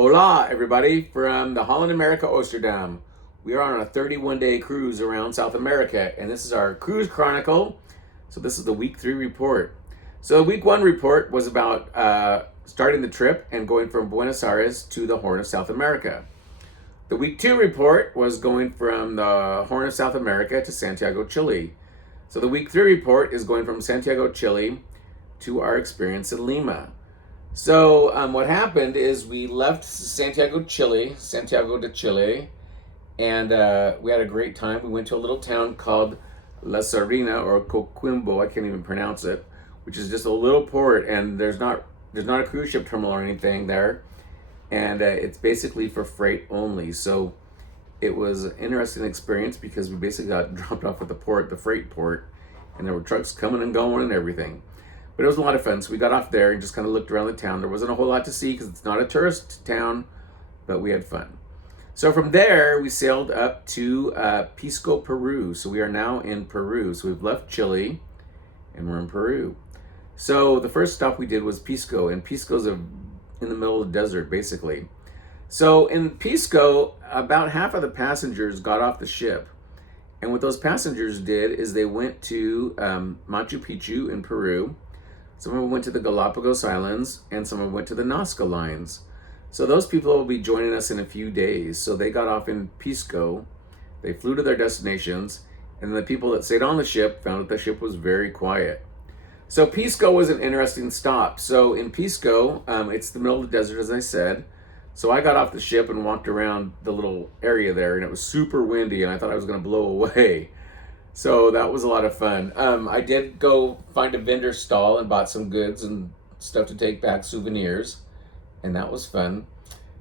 Hola, everybody, from the Holland America Oosterdam. We are on a 31-day cruise around South America, and this is our cruise chronicle. So this is the week 3 report. So week 1 report was about starting the trip and going from Buenos Aires to the Horn of South America. The week 2 report was going from the Horn of South America to Santiago, Chile. So the week 3 report is going from Santiago, Chile to our experience in Lima. So what happened is we left Santiago de Chile, and we had a great time. We went to a little town called La Sardina or Coquimbo, I can't even pronounce it, which is just a little port, and there's not a cruise ship terminal or anything there, and it's basically for freight only. So it was an interesting experience because we basically got dropped off at the freight port, and there were trucks coming and going and everything. But it was a lot of fun. So we got off there and just kind of looked around the town. There wasn't a whole lot to see because it's not a tourist town, but we had fun. So from there, we sailed up to Pisco, Peru. So we are now in Peru. So we've left Chile and we're in Peru. So the first stop we did was Pisco, and Pisco's in the middle of the desert, basically. So in Pisco, about half of the passengers got off the ship. And what those passengers did is they went to Machu Picchu in Peru. Some of them went to the Galapagos Islands, and some of them went to the Nazca Lines. So those people will be joining us in a few days. So they got off in Pisco, they flew to their destinations, and the people that stayed on the ship found that the ship was very quiet. So Pisco was an interesting stop. So in Pisco, it's the middle of the desert, as I said. So I got off the ship and walked around the little area there, and it was super windy, and I thought I was going to blow away. So that was a lot of fun. I did go find a vendor stall and bought some goods and stuff to take back, souvenirs, and that was fun.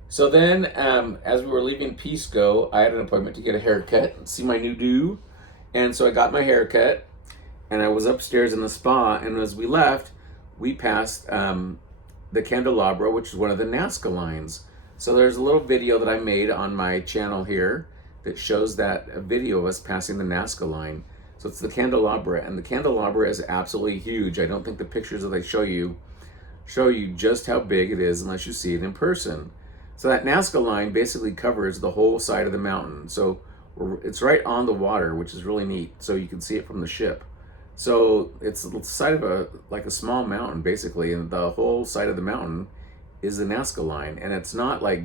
So then, as we were leaving Pisco, I had an appointment to get a haircut and see my new do. And so I got my haircut, and I was upstairs in the spa, and as we left, we passed the Candelabra, which is one of the Nazca lines. So there's a little video that I made on my channel here that shows that a video of us passing the Nazca line. So it's the Candelabra, and the Candelabra is absolutely huge. I don't think the pictures that they show you just how big it is unless you see it in person. So that Nazca line basically covers the whole side of the mountain. So it's right on the water, which is really neat. So you can see it from the ship. So it's the side of a small mountain basically, and the whole side of the mountain is the Nazca line, and it's not like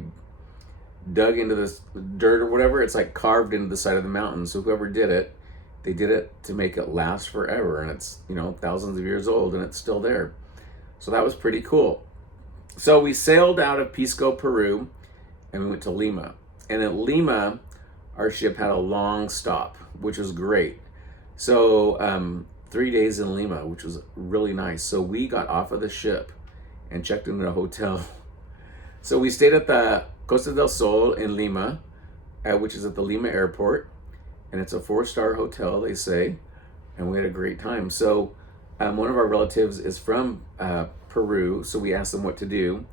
dug into this dirt or whatever. It's like carved into the side of the mountain. So whoever did it, they did it to make it last forever, and it's thousands of years old and it's still there. So that was pretty cool. So we sailed out of Pisco, Peru, and we went to Lima. And at Lima, our ship had a long stop, which was great. So 3 days in Lima, which was really nice. So we got off of the ship and checked into a hotel. So we stayed at the Costa del Sol in Lima, which is at the Lima airport, and it's a 4-star hotel, they say, and we had a great time. So one of our relatives is from Peru, so we asked them what to do,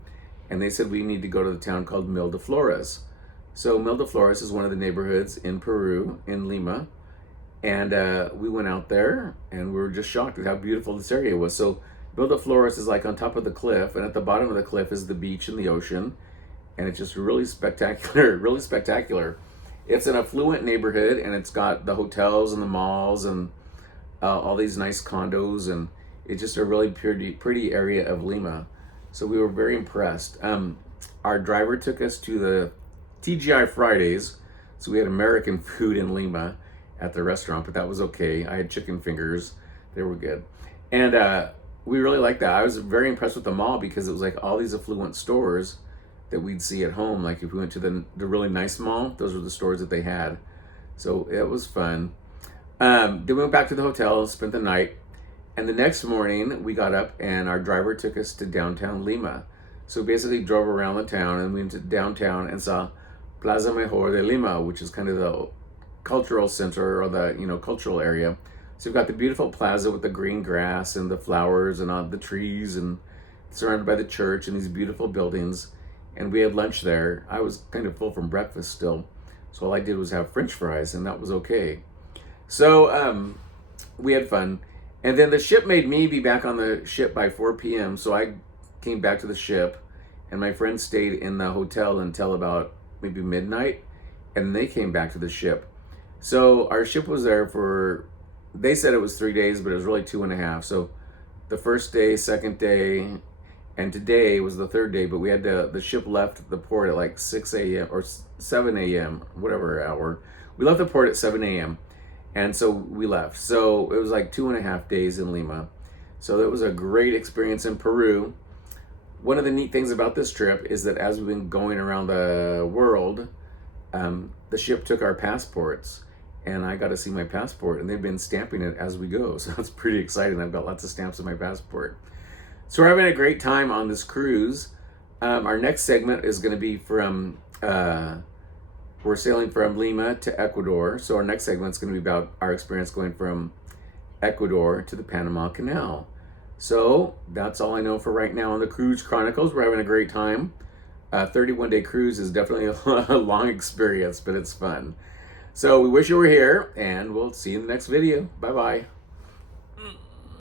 and they said we need to go to the town called Mil de Flores. So Mil de Flores is one of the neighborhoods in Peru, in Lima, and we went out there, and we were just shocked at how beautiful this area was. So Mil de Flores is like on top of the cliff, and at the bottom of the cliff is the beach and the ocean. And it's just really spectacular, really spectacular. It's an affluent neighborhood, and it's got the hotels and the malls and all these nice condos, and it's just a really pretty area of Lima. So we were very impressed. Our driver took us to the TGI Fridays, so we had American food in Lima at the restaurant, but that was okay. I had chicken fingers, they were good. And we really liked that. I was very impressed with the mall because it was like all these affluent stores that we'd see at home. Like if we went to the really nice mall, those were the stores that they had. So it was fun. Then we went back to the hotel, spent the night, and the next morning we got up and our driver took us to downtown Lima. So basically drove around the town, and we went to downtown and saw Plaza Mejor de Lima, which is kind of the cultural center, or the cultural area. So we've got the beautiful plaza with the green grass and the flowers and all the trees, and surrounded by the church and these beautiful buildings. And we had lunch there. I was kind of full from breakfast still, so all I did was have French fries, and that was okay. So we had fun. And then the ship made me be back on the ship by 4 p.m. So I came back to the ship, and my friends stayed in the hotel until about maybe midnight, and they came back to the ship. So our ship was there for, they said it was 3 days, but it was really 2.5. So the first day, second day, and today was the third day, but we had the ship left the port at like 6 a.m. or 7 a.m., whatever hour. We left the port at 7 a.m. And so we left. So it was like 2.5 days in Lima. So it was a great experience in Peru. One of the neat things about this trip is that as we've been going around the world, the ship took our passports, and I got to see my passport, and they've been stamping it as we go. So it's pretty exciting. I've got lots of stamps on my passport. So we're having a great time on this cruise. Our next segment is going to be from, we're sailing from Lima to Ecuador. So our next segment is going to be about our experience going from Ecuador to the Panama Canal. So that's all I know for right now on the Cruise Chronicles. We're having a great time. 31-day cruise is definitely a long experience, but it's fun. So we wish you were here, and we'll see you in the next video. Bye-bye.